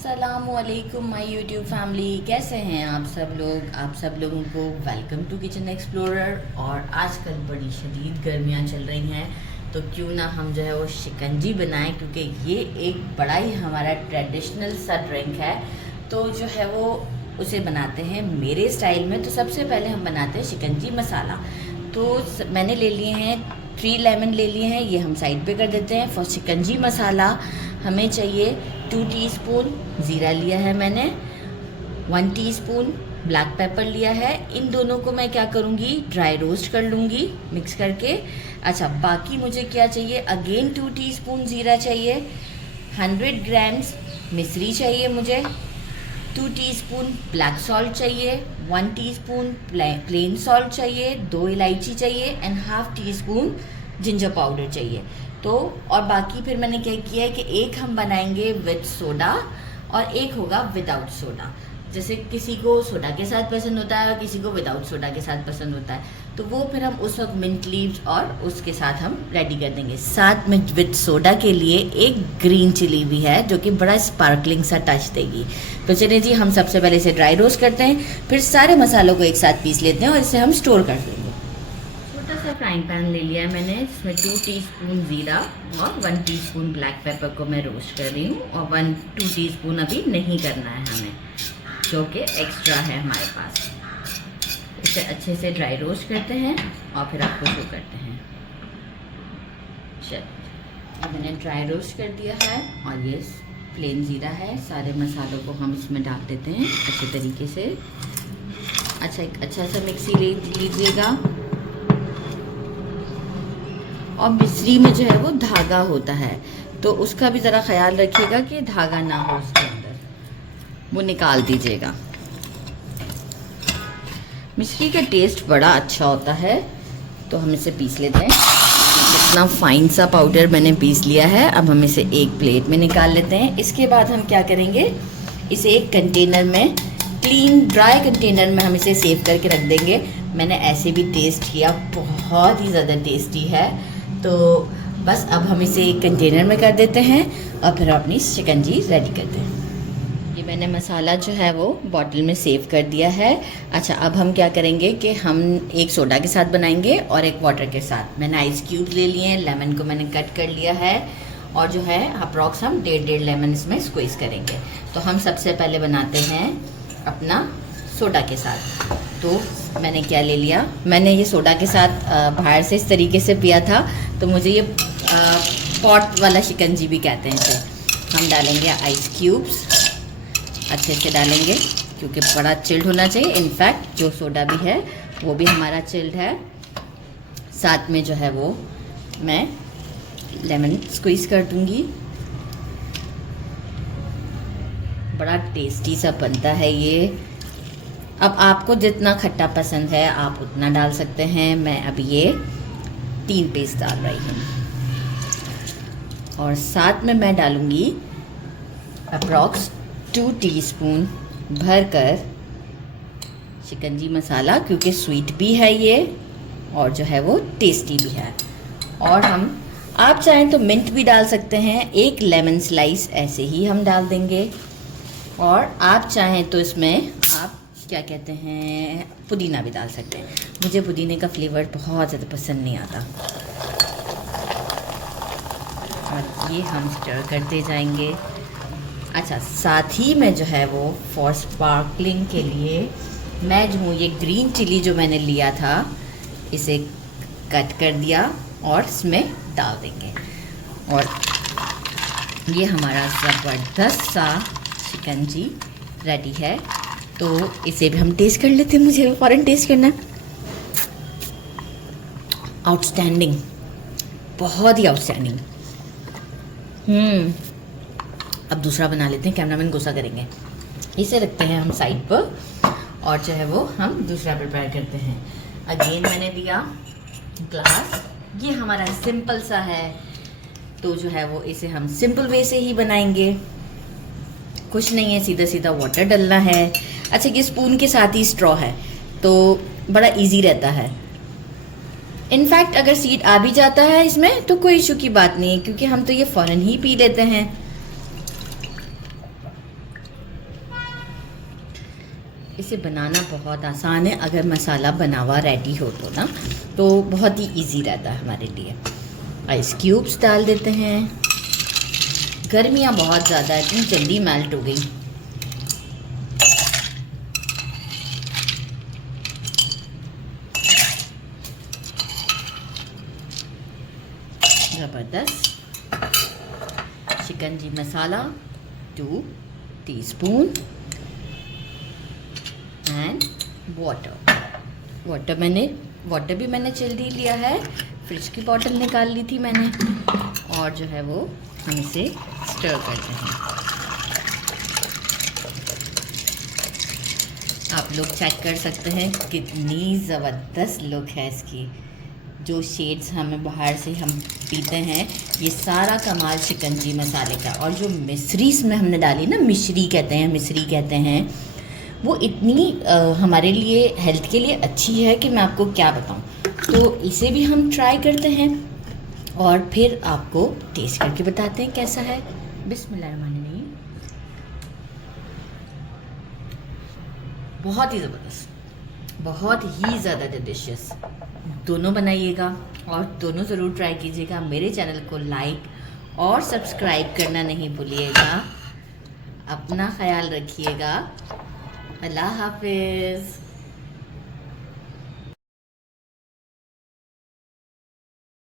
अस्सलामुअलैकुम my YouTube family, कैसे हैं आप सब लोग। आप सब लोगों को वेलकम टू किचन एक्सप्लोरर। और आजकल बड़ी शदीद गर्मियां चल रही हैं, तो क्यों ना हम जो है वो शिकंजी बनाएं, क्योंकि ये एक बड़ा ही हमारा ट्रेडिशनल सा ड्रिंक है। तो जो है वो उसे बनाते हैं मेरे स्टाइल में। तो सबसे पहले हम बनाते हैं शिकंजी मसाला। तो मैंने ले लिए हैं 3 लेमन ले लिए हैं, ये हम साइड पे कर देते हैं। फॉर शिकंजी मसाला हमें चाहिए 2 टीस्पून ज़ीरा लिया है मैंने, 1 टीस्पून ब्लैक पेपर लिया है। इन दोनों को मैं क्या करूँगी, ड्राई रोस्ट कर लूँगी मिक्स करके। अच्छा, बाकी मुझे क्या चाहिए, अगेन 2 टीस्पून ज़ीरा चाहिए, 100 ग्राम्स मिश्री चाहिए मुझे, 2 टीस्पून ब्लैक सॉल्ट चाहिए, 1 टीस्पून प्लेन सॉल्ट चाहिए, 2 इलायची चाहिए and half teaspoon ginger powder चाहिए। तो और बाकी फिर मैंने क्या किया है कि एक हम बनाएंगे विद सोडा और एक होगा विदाउट सोडा। जैसे किसी को सोडा के साथ पसंद होता है और किसी को विदाउट सोडा के साथ पसंद होता है, तो वो फिर हम उस वक्त मिंट लीव्स और उसके साथ हम रेडी कर देंगे। साथ में विद सोडा के लिए एक ग्रीन चिली भी है जो कि बड़ा स्पार्कलिंग सा टच देगी। तो चलिए जी, हम सबसे पहले इसे ड्राई रोस्ट करते हैं, फिर सारे मसालों को एक साथ पीस लेते हैं और इसे हम स्टोर कर देंगे। छोटा सा फ्राइंग पैन ले लिया है मैंने, इसमें 2 टीस्पून ज़ीरा और 1 टीस्पून ब्लैक पेपर को मैं रोस्ट कर रही हूँ। और 1-2 टीस्पून अभी नहीं करना है हमें, जो कि एक्स्ट्रा है हमारे पास। इसे अच्छे से ड्राई रोस्ट करते हैं और फिर आपको शो करते हैं। चलिए, मैंने ड्राई रोस्ट कर दिया है और ये प्लेन ज़ीरा है। सारे मसालों को हम इसमें डाल देते हैं अच्छे तरीके से। अच्छा, एक अच्छा सा मिक्सी ले लीजिएगा। और मिश्री में जो है वो धागा होता है, तो उसका भी ज़रा ख्याल रखिएगा कि धागा ना हो उसके अंदर, वो निकाल दीजिएगा। मिश्री का टेस्ट बड़ा अच्छा होता है। तो हम इसे पीस लेते हैं। इतना फाइन सा पाउडर मैंने पीस लिया है। अब हम इसे एक प्लेट में निकाल लेते हैं। इसके बाद हम क्या करेंगे, इसे एक कंटेनर में, क्लीन ड्राई कंटेनर में हम इसे सेव करके रख देंगे। मैंने ऐसे भी टेस्ट किया, बहुत ही ज़्यादा टेस्टी है। तो बस अब हम इसे एक कंटेनर में कर देते हैं और फिर अपनी शिकंजी रेडी करते हैं। ये मैंने मसाला जो है वो बॉटल में सेव कर दिया है। अच्छा, अब हम क्या करेंगे कि हम एक सोडा के साथ बनाएंगे और एक वाटर के साथ। मैंने आइस क्यूब ले लिए हैं, लेमन को मैंने कट कर लिया है और जो है अप्रॉक्स हम 1.5 लेमन इसमें स्क्वीज़ करेंगे। तो हम सबसे पहले बनाते हैं अपना सोडा के साथ। तो मैंने क्या ले लिया, मैंने ये सोडा के साथ बाहर से इस तरीके से पिया था, तो मुझे ये पॉट वाला शिकंजी भी कहते हैं इसे। हम डालेंगे आइस क्यूब्स, अच्छे से डालेंगे क्योंकि बड़ा चिल्ड होना चाहिए। इनफैक्ट जो सोडा भी है वो भी हमारा चिल्ड है। साथ में जो है वो मैं लेमन स्क्वीज़ कर दूंगी। बड़ा टेस्टी सा बनता है ये। अब आपको जितना खट्टा पसंद है आप उतना डाल सकते हैं। मैं अब ये 3 पीस डाल रही हूँ और साथ में मैं डालूँगी अप्रॉक्स 2 टीस्पून भरकर शिकंजी मसाला, क्योंकि स्वीट भी है ये और जो है वो टेस्टी भी है। और हम, आप चाहें तो मिंट भी डाल सकते हैं, एक लेमन स्लाइस ऐसे ही हम डाल देंगे। और आप चाहें तो इसमें आप क्या कहते हैं, पुदीना भी डाल सकते हैं। मुझे पुदीने का फ्लेवर बहुत ज़्यादा पसंद नहीं आता। और ये हम स्टर करते जाएंगे। अच्छा, साथ ही में जो है वो फॉर स्पार्कलिंग के लिए मैं जो हूँ, ये ग्रीन चिली जो मैंने लिया था इसे कट कर दिया और इसमें डाल देंगे। और ये हमारा ज़बरदस्त सा शिकंजी रेडी है। तो इसे भी हम टेस्ट कर लेते हैं। मुझे फ़ौरन टेस्ट करना है। आउटस्टैंडिंग, बहुत ही आउटस्टैंडिंग। अब दूसरा बना लेते हैं, कैमरामैन गुस्सा करेंगे। इसे रखते हैं हम साइड पर और जो है वो हम दूसरा प्रिपेयर करते हैं। अगेन मैंने लिया ग्लास, ये हमारा सिंपल सा है। तो जो है वो इसे हम सिंपल वे से ही बनाएंगे, कुछ नहीं है, सीधा सीधा वाटर डालना है। अच्छा, ये स्पून के साथ ही स्ट्रॉ है तो बड़ा इजी रहता है। इनफैक्ट अगर सीड आ भी जाता है इसमें तो कोई इशू की बात नहीं है, क्योंकि हम तो ये फ़ौरन ही पी लेते हैं। इसे बनाना बहुत आसान है, अगर मसाला बना हुआ रेडी हो तो ना, तो बहुत ही इजी रहता है हमारे लिए। आइस क्यूब्स डाल देते हैं। गर्मियाँ बहुत ज़्यादा है, इतनी जल्दी मेल्ट हो गई। ज़बरदस्त। शिकंजी मसाला 2 टीस्पून एंड वाटर भी मैंने जल्दी लिया है, फ्रिज की बॉटल निकाल ली थी मैंने, और जो है वो हम इसे स्टर करते हैं। आप लोग चेक कर सकते हैं कितनी ज़बरदस्त लुक है इसकी। जो शेड्स हमें बाहर से हम पीते हैं, ये सारा कमाल शिकंजी मसाले का। और जो मिश्री इसमें हमने डाली ना, मिश्री कहते हैं, वो इतनी हमारे लिए हेल्थ के लिए अच्छी है कि मैं आपको क्या बताऊं। तो इसे भी हम ट्राई करते हैं और फिर आपको टेस्ट करके बताते हैं कैसा है। बिस्मिल्लाहिर्रहमानिर्रहीम। बहुत ही ज़बरदस्त, बहुत ही ज़्यादा डिलीशियस। दोनों बनाइएगा और दोनों ज़रूर ट्राई कीजिएगा। मेरे चैनल को लाइक और सब्सक्राइब करना नहीं भूलिएगा। अपना ख्याल रखिएगा। अल्लाह हाफिज़।